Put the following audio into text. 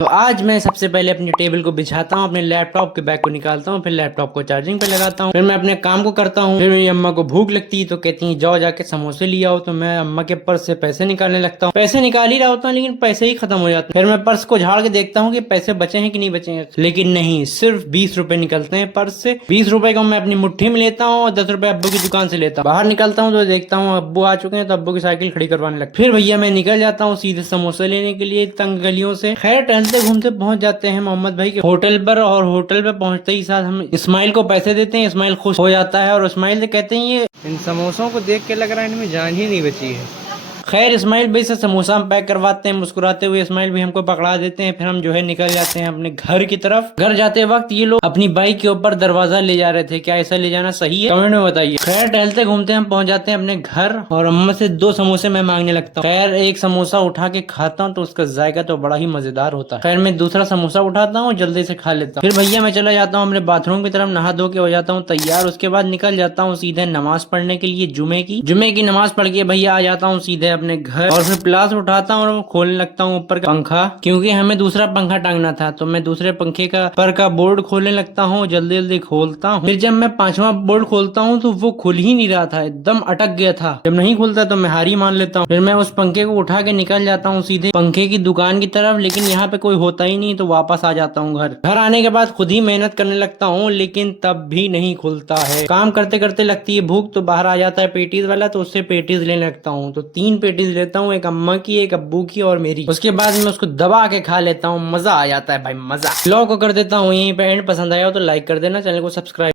तो आज मैं सबसे पहले अपनी टेबल को बिछाता हूँ, अपने लैपटॉप के बैग को निकालता हूँ, फिर लैपटॉप को चार्जिंग पे लगाता हूँ, फिर मैं अपने काम को करता हूँ। फिर मेरी अम्मा को भूख लगती है तो कहती है जाओ जाके समोसे ले आओ, तो मैं अम्मा के पर्स से पैसे निकालने लगता हूँ। पैसे निकाल ही रहा होता हूँ लेकिन पैसे ही खत्म हो जाते हैं। फिर मैं पर्स को झाड़ के देखता हूँ कि पैसे बचे हैं कि नहीं बचे हैं, लेकिन नहीं, सिर्फ 20 रुपए निकलते हैं पर्स से। 20 रुपए को मैं अपनी मुट्ठी में लेता हूँ और 10 रुपए अब्बू की दुकान से लेता हूँ। बाहर निकलता हूँ तो देखता हूँ अब्बू आ चुके हैं, तो अब्बू की साइकिल खड़ी करवाने लगता। फिर भैया मैं निकल जाता हूँ सीधे समोसे लेने के लिए तंग गलियों से। खैर टहलते घूमते पहुंच जाते हैं मोहम्मद भाई के होटल पर, और होटल पे पहुंचते ही साथ हम इस्माइल को पैसे देते हैं। इस्माइल खुश हो जाता है और इस्माइल से कहते हैं ये इन समोसों को देख के लग रहा है इनमें जान ही नहीं बची है। खैर इस्माइल भाई से समोसा हम पैक करवाते हैं, मुस्कुराते हुए इस्माइल भी हमको पकड़ा देते हैं। फिर हम जो है निकल जाते हैं अपने घर की तरफ। घर जाते वक्त ये लोग अपनी बाइक के ऊपर दरवाजा ले जा रहे थे, क्या ऐसा ले जाना सही है? कमेंट में बताइए। खैर टहलते घूमते हम पहुंच जाते हैं अपने घर और अम्मा से 2 समोसे मैं मांगने लगता हूँ। खैर एक समोसा उठा के खाता हूँ तो उसका जायका तो बड़ा ही मजेदार होता है। खैर मैं दूसरा समोसा उठाता हूँ, जल्दी से खा लेता हूँ। फिर भैया मैं चला जाता हूँ अपने बाथरूम की तरफ, नहा धो के हो जाता हूँ तैयार। उसके बाद निकल जाता हूँ सीधे नमाज पढ़ने के लिए, जुमे की नमाज पढ़ के भैया आ जाता हूँ सीधे अपने घर। और फिर प्लास उठाता हूँ और वो खोलने लगता हूँ ऊपर का पंखा, क्योंकि हमें दूसरा पंखा टांगना था। तो मैं दूसरे पंखे का पर का बोर्ड खोलने लगता हूँ, जल्दी जल्दी खोलता हूँ। फिर जब मैं 5वां बोर्ड खोलता हूँ तो वो खुल ही नहीं रहा था, एकदम अटक गया था। जब नहीं खुलता तो मैं हार ही मान लेता हूँ। फिर मैं उस पंखे को उठा के निकल जाता हूँ सीधे पंखे की दुकान की तरफ, लेकिन यहाँ पे कोई होता ही नहीं, तो वापस आ जाता हूँ घर आने के बाद खुद ही मेहनत करने लगता हूँ, लेकिन तब भी नहीं खुलता है। काम करते करते लगती है भूख, तो बाहर आ जाता है पेटीज वाला, तो उससे पेटीज लेने लगता हूँ। तो 3 पेटीज लेता हूँ, एक अम्मा की, एक अब्बू की और मेरी। उसके बाद मैं उसको दबा के खा लेता हूँ, मजा आ जाता है भाई, मजा। ब्लॉग को कर देता हूँ यहीं पे एंड। पसंद आया हो तो लाइक कर देना, चैनल को सब्सक्राइब